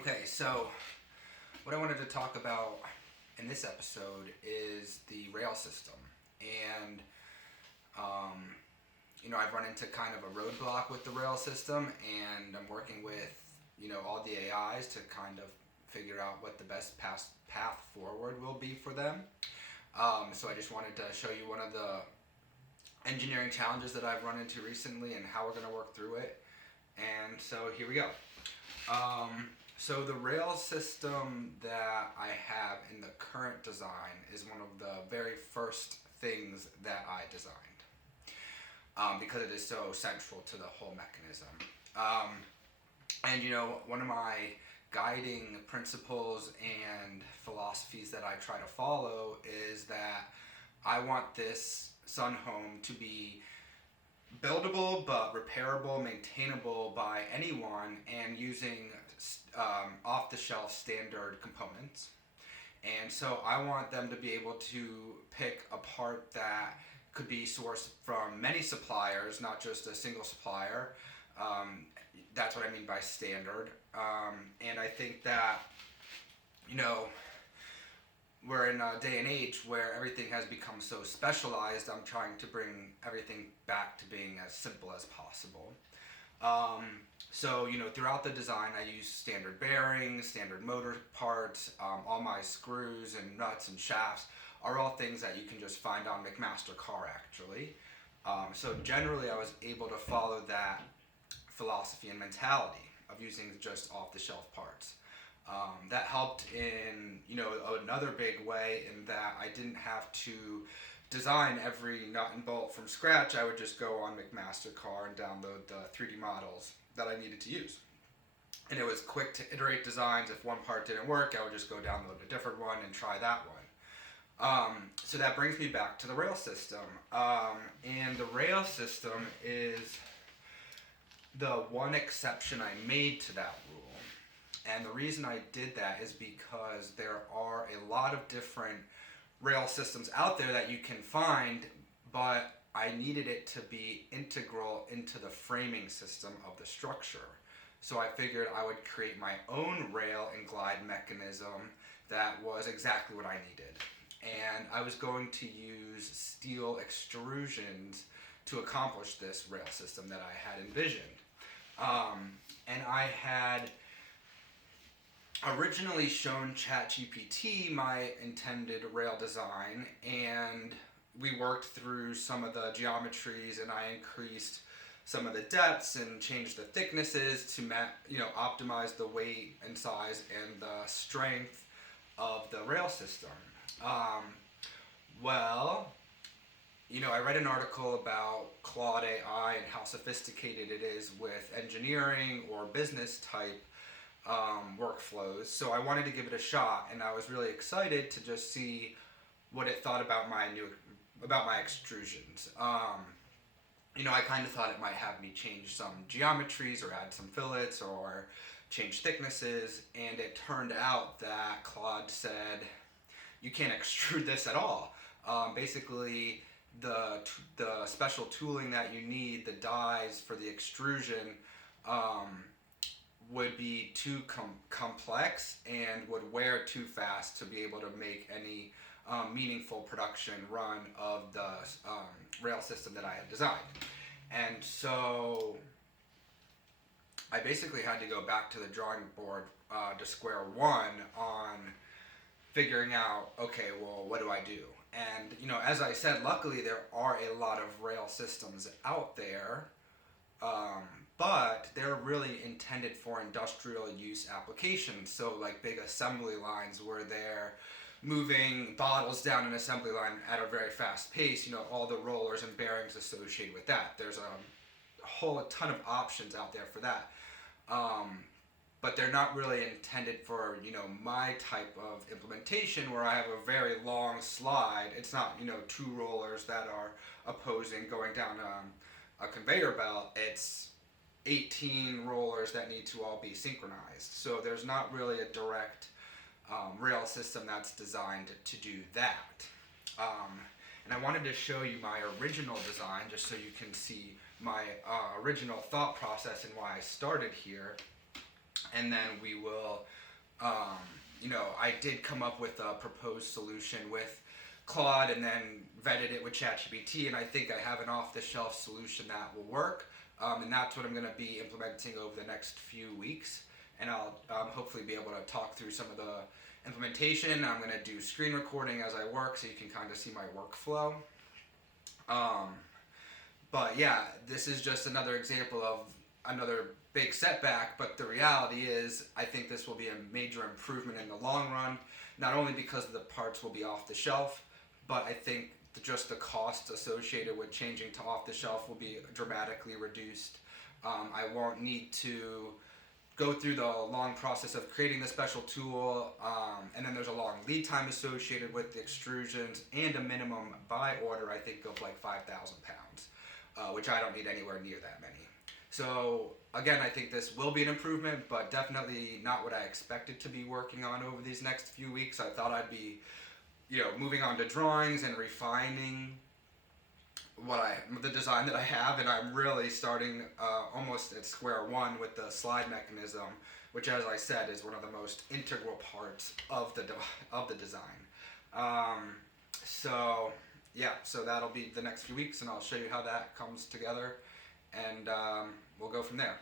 Okay, so what I wanted to talk about in this episode is the rail system. And, um, I've run into kind of a roadblock with the rail system, and I'm working with, all the AIs to kind of figure out what the best path forward will be for them. So I just wanted to show you one of the engineering challenges that I've run into recently and how we're going to work through it. And so here we go. So the rail system that I have in the current design is one of the very first things that I designed, because it is so central to the whole mechanism. One of my guiding principles and philosophies that I try to follow is that I want this SunHome to be buildable but repairable, maintainable by anyone, and using off-the-shelf standard components. And so I want them to be able to pick a part that could be sourced from many suppliers, not just a single supplier. That's what I mean by standard. And I think that, we're in a day and age where everything has become so specialized. I'm trying to bring everything back to being as simple as possible. Throughout the design, I use standard bearings, standard motor parts. All my screws and nuts and shafts are all things that you can just find on McMaster Car, actually. So generally, I was able to follow that philosophy and mentality of using just off-the-shelf parts. That helped in, another big way, in that I didn't have to design every nut and bolt from scratch. I would just go on McMaster Car and download the 3D models that I needed to use. And it was quick to iterate designs. If one part didn't work, I would just go download a different one and try that one. So that brings me back to the rail system. And the rail system is the one exception I made to that rule. And the reason I did that is because there are a lot of different rail systems out there that you can find, but I needed it to be integral into the framing system of the structure. So I figured I would create my own rail and glide mechanism that was exactly what I needed. And I was going to use steel extrusions to accomplish this rail system that I had envisioned. And I had originally shown ChatGPT my intended rail design, and we worked through some of the geometries, and I increased some of the depths and changed the thicknesses to optimize the weight and size and the strength of the rail system. I read an article about Claude AI and how sophisticated it is with engineering or business type workflows. So I wanted to give it a shot, and I was really excited to just see what it thought about my extrusions. I kind of thought it might have me change some geometries or add some fillets or change thicknesses, and it turned out that Claude said you can't extrude this at all. Basically, the special tooling that you need, the dies for the extrusion, would be too complex and would wear too fast to be able to make any meaningful production run of the rail system that I had designed. And so I basically had to go back to the drawing board to square one on figuring out, okay, well, what do I do? And, as I said, luckily there are a lot of rail systems out there, but they're really intended for industrial use applications. So like big assembly lines where they're moving bottles down an assembly line at a very fast pace, all the rollers and bearings associated with that. There's a whole ton of options out there for that. But they're not really intended for, my type of implementation where I have a very long slide. It's not, two rollers that are opposing going down a conveyor belt. It's 18 rollers that need to all be synchronized. So there's not really a direct rail system that's designed to do that. And I wanted to show you my original design just so you can see my original thought process and why I started here. and then we will, I did come up with a proposed solution with Claude and then vetted it with ChatGPT, and I think I have an off-the-shelf solution that will work. And that's what I'm going to be implementing over the next few weeks. And I'll hopefully be able to talk through some of the implementation. I'm going to do screen recording as I work so you can kind of see my workflow. But yeah, this is just another example of another big setback, but the reality is I think this will be a major improvement in the long run, not only because the parts will be off the shelf, but I think just the costs associated with changing to off the shelf will be dramatically reduced. I won't need to go through the long process of creating the special tool, and then there's a long lead time associated with the extrusions and a minimum buy order, I think, of like 5,000 pounds, which I don't need anywhere near that many. So again, I think this will be an improvement, but definitely not what I expected to be working on over these next few weeks. I thought I'd be, moving on to drawings and refining the design that I have, and I'm really starting almost at square one with the slide mechanism, which, as I said, is one of the most integral parts of the design. So that'll be the next few weeks, and I'll show you how that comes together, and we'll go from there.